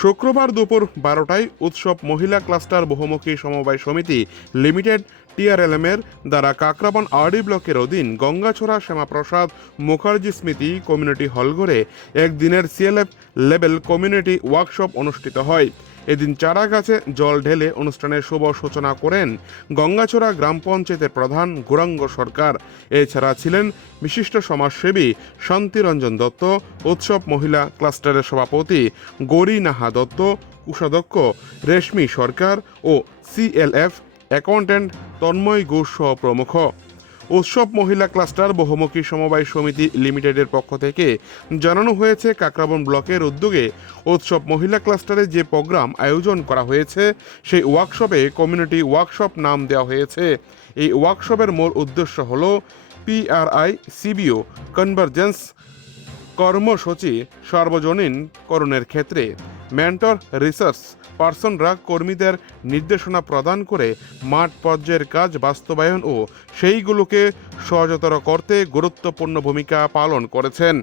শুক্রবার দুপুর 12টায় উৎসব মহিলা ক্লাস্টার বহুমুখী সমবায় সমিতি লিমিটেড টিআরএলএম এর দ্বারা কাকরাবন আরডি ব্লকের অধীন গঙ্গাছড়া শ্যামাপ্রসাদ মুখার্জি স্মৃতি কমিউনিটি হলঘরে একদিনের সিএলএফ লেভেল কমিউনিটি ওয়ার্কশপ অনুষ্ঠিত হয়। এদিন চারা গাছে জল ঢেলে অনুষ্ঠানের শুভ সূচনা করেন গঙ্গাছড়া গ্রাম পঞ্চায়েতের প্রধান গৌরাঙ্গ সরকার। এছাড়া ছিলেন বিশিষ্ট সমাজসেবী শান্তিরঞ্জন দত্ত, উৎসব মহিলা ক্লাস্টারের সভাপতি গৌরী নাহা দত্ত, কোষাধ্যক্ষ রেশমি সরকার ও সিএলএফ অ্যাকাউন্ট্যান্ট তন্ময় ঘোষ সহ প্রমুখ। উৎসব মহিলা ক্লাস্টার বহুমুখী সমবায় সমিতি লিমিটেডের পক্ষ থেকে জানানো হয়েছে, কাকরাবন ব্লকের উদ্যোগে উৎসব মহিলা ক্লাস্টারে যে প্রোগ্রাম আয়োজন করা হয়েছে সেই ওয়ার্কশপে কমিউনিটি ওয়ার্কশপ নাম দেওয়া হয়েছে। এই ওয়ার্কশপের মূল উদ্দেশ্য হল পিআরআই সিবিও কনভার্জেন্স কর্মসূচি সার্বজনীনকরণের ক্ষেত্রে মেন্টর রিসার্চ পার্সনরা কর্মীদের নির্দেশনা প্রদান করে মাঠ পর্যায়ের কাজ বাস্তবায়ন ও সেইগুলোকে সহজতর করতে গুরুত্বপূর্ণ ভূমিকা পালন করেছেন।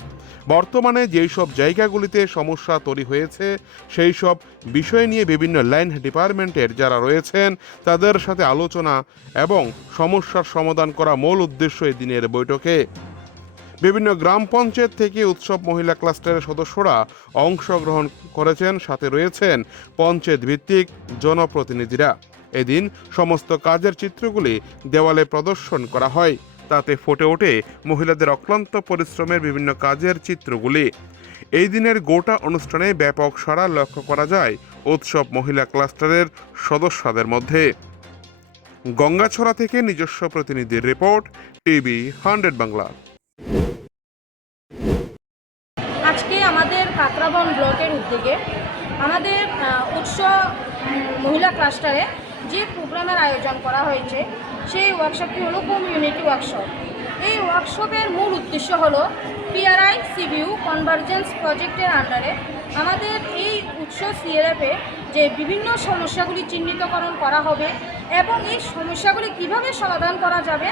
বর্তমানে যেই সব জায়গাগুলিতে সমস্যা তৈরি হয়েছে সেই সব বিষয় নিয়ে বিভিন্ন লাইন ডিপার্টমেন্টের যারা রয়েছেন তাদের সাথে আলোচনা এবং সমস্যার সমাধান করা মূল উদ্দেশ্য এই দিনের বৈঠকে। বিভিন্ন গ্রাম পঞ্চায়েত থেকে উৎসব মহিলা ক্লাস্টারের সদস্যরা অংশগ্রহণ করেছেন, সাথে রয়েছেন পঞ্চায়েত ভিত্তিক জনপ্রতিনিধিরা। এদিন সমস্ত কাজের চিত্রগুলি দেওয়ালে প্রদর্শন করা হয়, তাতে ফুটে ওঠে মহিলাদের অক্লান্ত পরিশ্রমের বিভিন্ন কাজের চিত্রগুলি। এই দিনের গোটা অনুষ্ঠানে ব্যাপক সাড়া লক্ষ্য করা যায় উৎসব মহিলা ক্লাস্টারের সদস্যদের মধ্যে। গঙ্গাছড়া থেকে নিজস্ব প্রতিনিধির রিপোর্ট, টিভি 100 বাংলা। আজকে আমাদের কাকরাবন ব্লকের উদ্যোগে আমাদের উৎসব মহিলা ক্লাস্টারে যে প্রোগ্রামের আয়োজন করা হয়েছে সেই ওয়ার্কশপটি হলো কমিউনিটি ওয়ার্কশপ। এই ওয়ার্কশপের মূল উদ্দেশ্য হলো পিআরআই সিবিইউ কনভার্জেন্স প্রজেক্টের আন্ডারে আমাদের এই উৎসব সিএলএফে যে বিভিন্ন সমস্যাগুলি চিহ্নিতকরণ করা হবে এবং এই সমস্যাগুলি কিভাবে সমাধান করা যাবে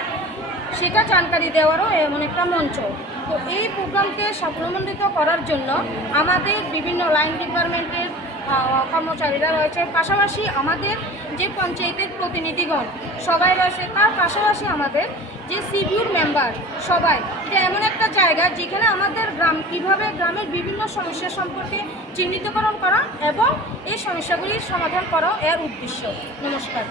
সেটা জানকারি দেওয়ারও এমন একটা মঞ্চ। তো এই প্রোগ্রামকে সফলমণ্ডিত করার জন্য আমাদের বিভিন্ন লাইন ডিপার্টমেন্টের কর্মচারীরা রয়েছে, পাশাপাশি আমাদের যে পঞ্চায়েতের প্রতিনিধিগণ সবাই রয়েছে, তার পাশাপাশি আমাদের যে সিবিইউর মেম্বার সবাই। এটা এমন একটা জায়গা যেখানে আমাদের গ্রাম কীভাবে গ্রামের বিভিন্ন সমস্যা সম্পর্কে চিহ্নিতকরণ করা এবং এই সমস্যাগুলির সমাধান করা এর উদ্দেশ্য। নমস্কার।